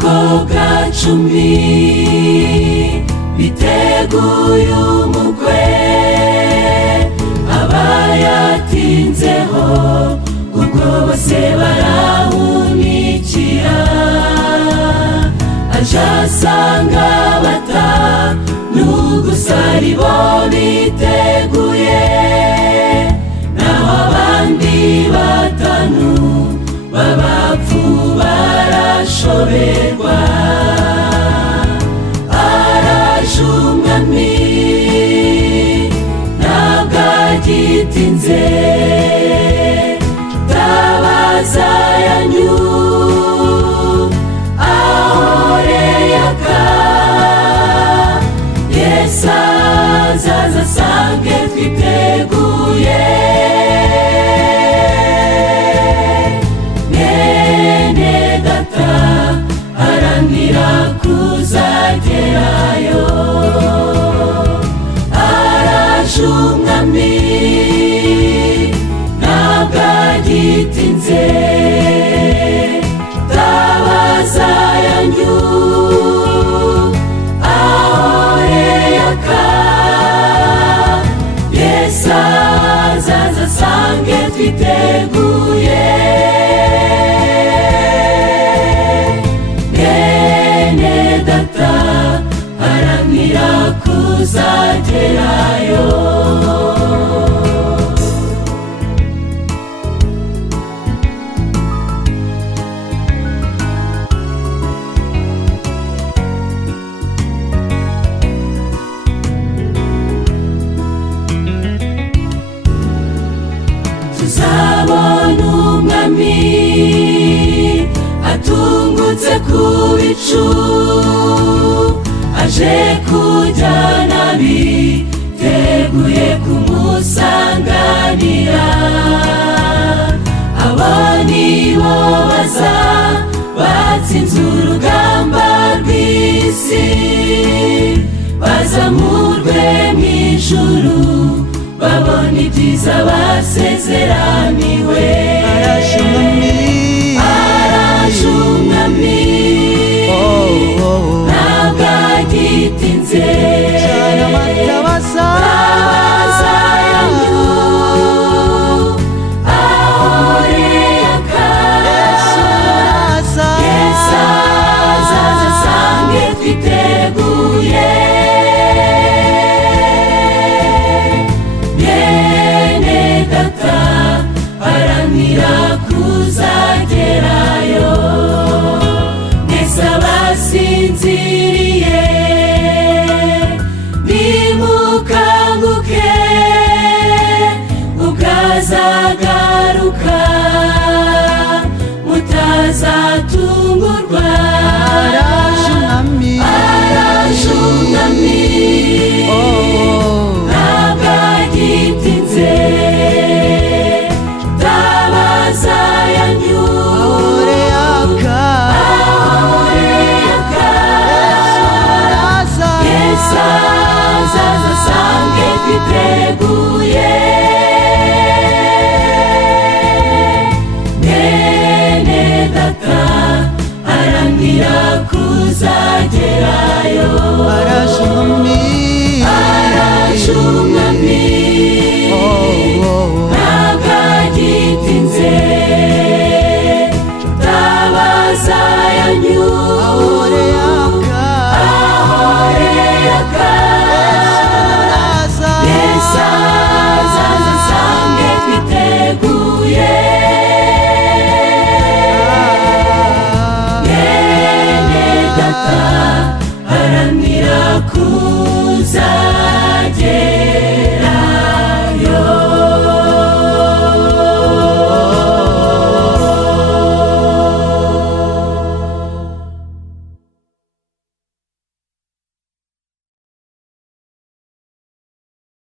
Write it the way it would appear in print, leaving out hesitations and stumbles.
abakobwa 10 biteguye umukwe, abayatinzeho ubwo bose barahunikira, aje asanga batanu gusa aribo biteguye, naho abandi 5 b'abapfu barashoberwa. Araje umwami ntabwo agitinze, tabaza yanyu ahoreye aka, Yesu azaza asange twiteguye. Mwene data haranira kuzagerayo, araje umwami ntabwo agitinze, tabaza yanyu ahoreye aka, Yesu azaza asange twiteguye. Mwene data haranira kuzagerayo. Tuzabona umwami atungutse ku bicu, aje kujyana biteguye kumusanganira. Abo nibo batsinze urugamba rw'isi, bazamurwe mu ijuru, babona ibyiza basezeraniwe.